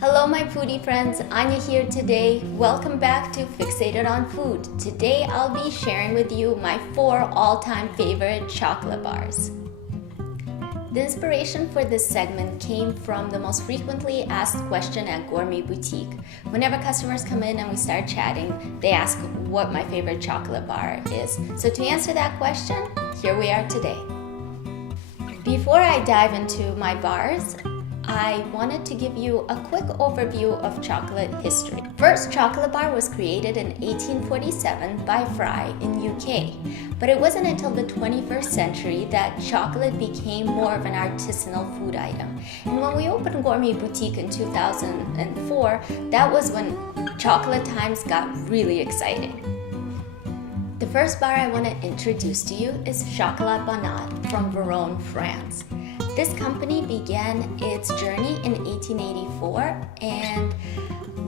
Hello my foodie friends, Anya here today. Welcome back to Fixated on Food. Today I'll be sharing with you my 4 all-time favorite chocolate bars. The inspiration for this segment came from the most frequently asked question at Gourmet Boutique. Whenever customers come in and we start chatting, they ask what my favorite chocolate bar is. So to answer that question, here we are today. Before I dive into my bars, I wanted to give you a quick overview of chocolate history. First chocolate bar was created in 1847 by Fry in UK, but it wasn't until the 21st century that chocolate became more of an artisanal food item. And when we opened Gourmet Boutique in 2004, that was when chocolate times got really exciting. The first bar I want to introduce to you is Chocolat Bonat from Verone, France. This company began its journey in 1884 and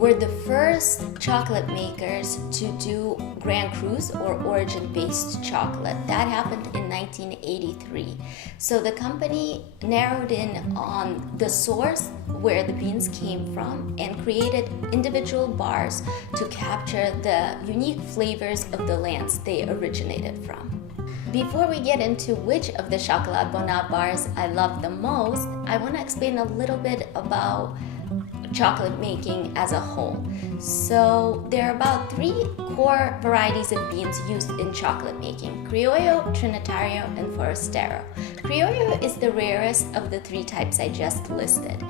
were the first chocolate makers to do Grand Cru or origin-based chocolate. That happened in 1983. So the company narrowed in on the source where the beans came from and created individual bars to capture the unique flavors of the lands they originated from. Before we get into which of the Chocolat Bonat bars I love the most, I want to explain a little bit about chocolate making as a whole. So there are about 3 core varieties of beans used in chocolate making: Criollo, Trinitario, and Forastero. Criollo is the rarest of the 3 types I just listed,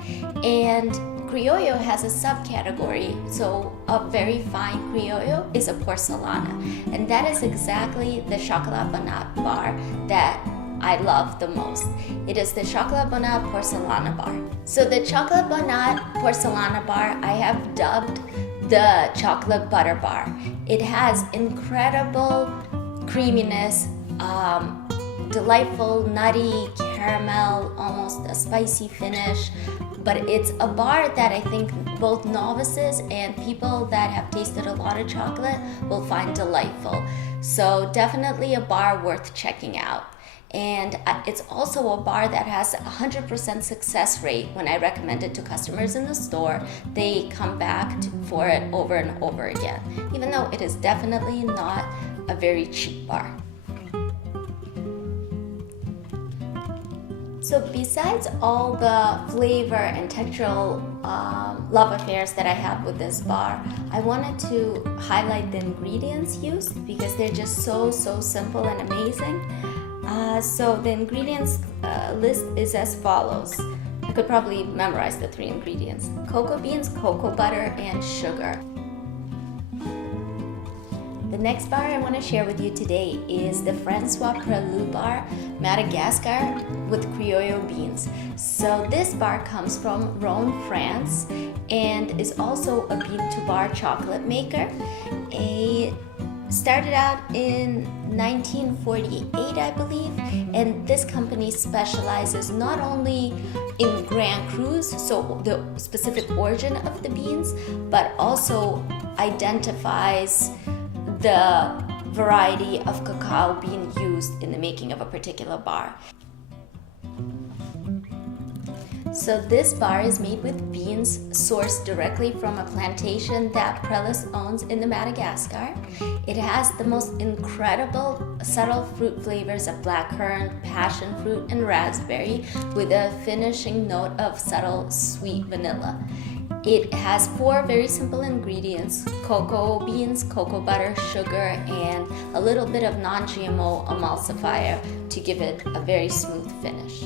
and Criollo has a subcategory, so a very fine Criollo is a Porcelana, and that is exactly the Chocolat Bonat bar that I love the most. It is the Chocolat Bonat Porcelana bar. So the Chocolat Bonat Porcelana bar I have dubbed the chocolate butter bar. It has incredible creaminess, delightful nutty caramel, almost a spicy finish, but it's a bar that I think both novices and people that have tasted a lot of chocolate will find delightful. So definitely a bar worth checking out. And it's also a bar that has a 100% success rate. When I recommend it to customers in the store, they come back for it over and over again, even though it is definitely not a very cheap bar. So besides all the flavor and textural love affairs that I have with this bar, I wanted to highlight the ingredients used because they're just so simple and amazing. So the ingredients list is as follows. I could probably memorize the 3 ingredients: cocoa beans, cocoa butter, and sugar. The next bar I want to share with you today is the Francois Prelude bar, Madagascar with Criollo beans. So this bar comes from Rhône, France, and is also a bean-to-bar chocolate maker. It started out in 1948, I believe, and this company specializes not only in Grand Crus, so the specific origin of the beans, but also identifies the variety of cacao being used in the making of a particular bar. So this bar is made with beans sourced directly from a plantation that Prelis owns in the Madagascar. It has the most incredible subtle fruit flavors of blackcurrant, passion fruit, and raspberry, with a finishing note of subtle sweet vanilla. It has 4 very simple ingredients: cocoa beans, cocoa butter, sugar, and a little bit of non-GMO emulsifier to give it a very smooth finish.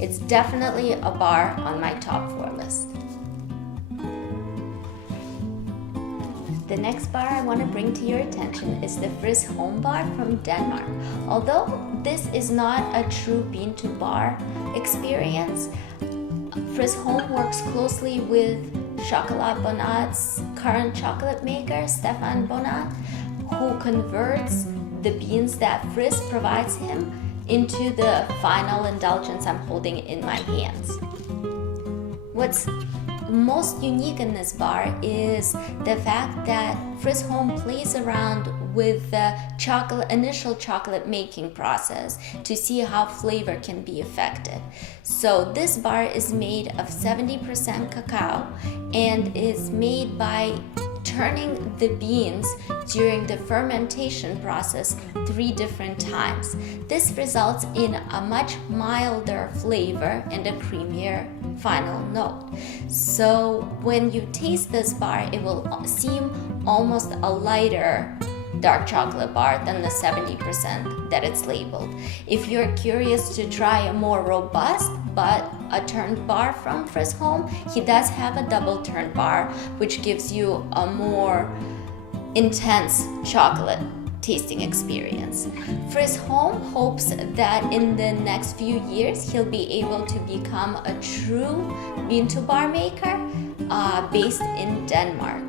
It's definitely a bar on my top 4 list. The next bar I want to bring to your attention is the Fris Home bar from Denmark. Although this is not a true bean-to-bar experience, Fris Home works closely with Chocolat Bonat's current chocolate maker, Stefan Bonat, who converts the beans that Fris provides him into the final indulgence I'm holding in my hands. What's most unique in this bar is the fact that Fris Home plays around with the initial chocolate making process to see how flavor can be affected. So this bar is made of 70% cacao and is made by turning the beans during the fermentation process 3 different times. This results in a much milder flavor and a creamier final note. So when you taste this bar, it will seem almost a lighter dark chocolate bar than the 70% that it's labeled. If you're curious to try a more robust but a turned bar from Fris Home, he does have a double turned bar, which gives you a more intense chocolate tasting experience. Fris Home hopes that in the next few years he'll be able to become a true bean-to-bar maker based in Denmark.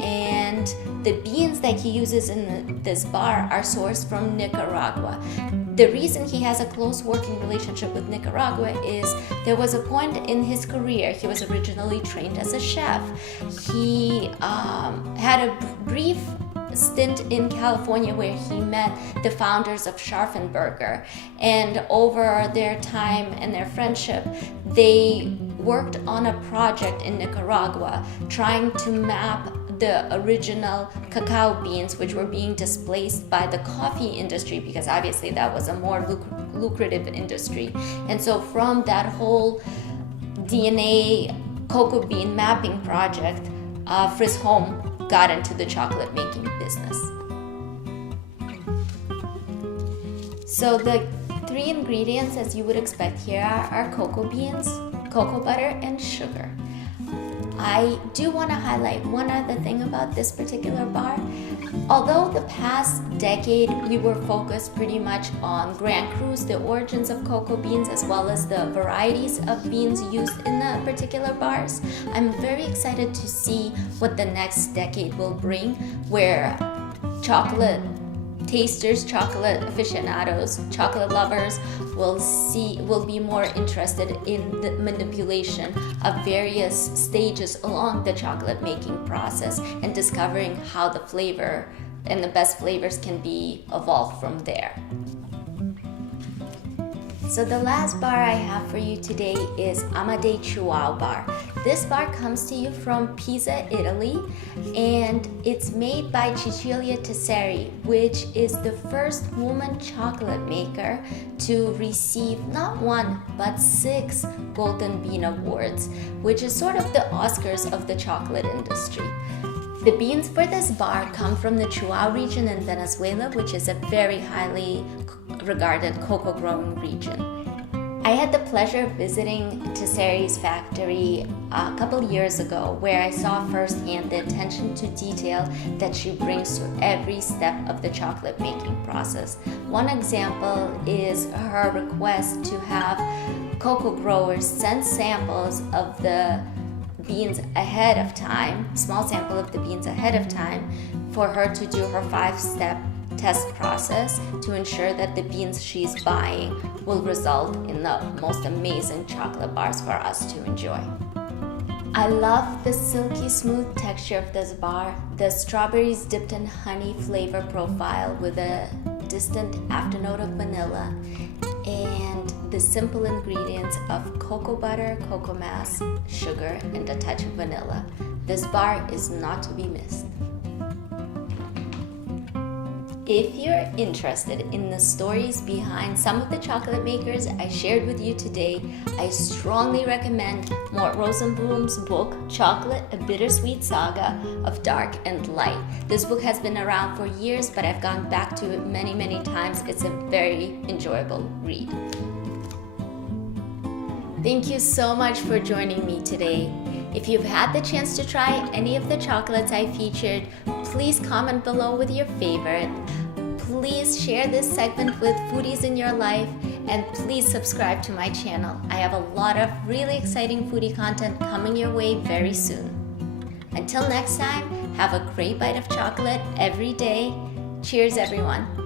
And the beans that he uses in this bar are sourced from Nicaragua. The reason he has a close working relationship with Nicaragua is there was a point in his career, he was originally trained as a chef. He had a brief stint in California where he met the founders of Scharfenberger, and over their time and their friendship, they worked on a project in Nicaragua trying to map the original cacao beans, which were being displaced by the coffee industry, because obviously that was a more lucrative industry. And so from that whole DNA cocoa bean mapping project, Fris Home got into the chocolate making business. So the 3 ingredients, as you would expect here, are cocoa beans, cocoa butter, and sugar. I do want to highlight one other thing about this particular bar. Although the past decade we were focused pretty much on Grand Crus, the origins of cocoa beans, as well as the varieties of beans used in the particular bars, I'm very excited to see what the next decade will bring, where chocolate tasters, chocolate aficionados, chocolate lovers will be more interested in the manipulation of various stages along the chocolate making process and discovering how the flavor and the best flavors can be evolved from there. So the last bar I have for you today is Amade Chuao Bar. This bar comes to you from Pisa, Italy, and it's made by Cecilia Tesseri, which is the first woman chocolate maker to receive not 1 but 6 Golden Bean Awards, which is sort of the Oscars of the chocolate industry. The beans for this bar come from the Chuao region in Venezuela, which is a very highly regarded cocoa growing region. I had the pleasure of visiting Tesseri's factory a couple years ago, where I saw firsthand the attention to detail that she brings to every step of the chocolate making process. One example is her request to have cocoa growers send samples of the beans ahead of time, small sample of the beans ahead of time, for her to do her 5-step test process to ensure that the beans she's buying will result in the most amazing chocolate bars for us to enjoy. I love the silky smooth texture of this bar, the strawberries dipped in honey flavor profile with a distant afternote of vanilla, and the simple ingredients of cocoa butter, cocoa mass, sugar, and a touch of vanilla. This bar is not to be missed. If you're interested in the stories behind some of the chocolate makers I shared with you today, I strongly recommend Mort Rosenblum's book, Chocolate, A Bittersweet Saga of Dark and Light. This book has been around for years, but I've gone back to it many, many times. It's a very enjoyable read. Thank you so much for joining me today. If you've had the chance to try any of the chocolates I featured, please comment below with your favorite. Please share this segment with foodies in your life, and please subscribe to my channel. I have a lot of really exciting foodie content coming your way very soon. Until next time, have a great bite of chocolate every day. Cheers, everyone.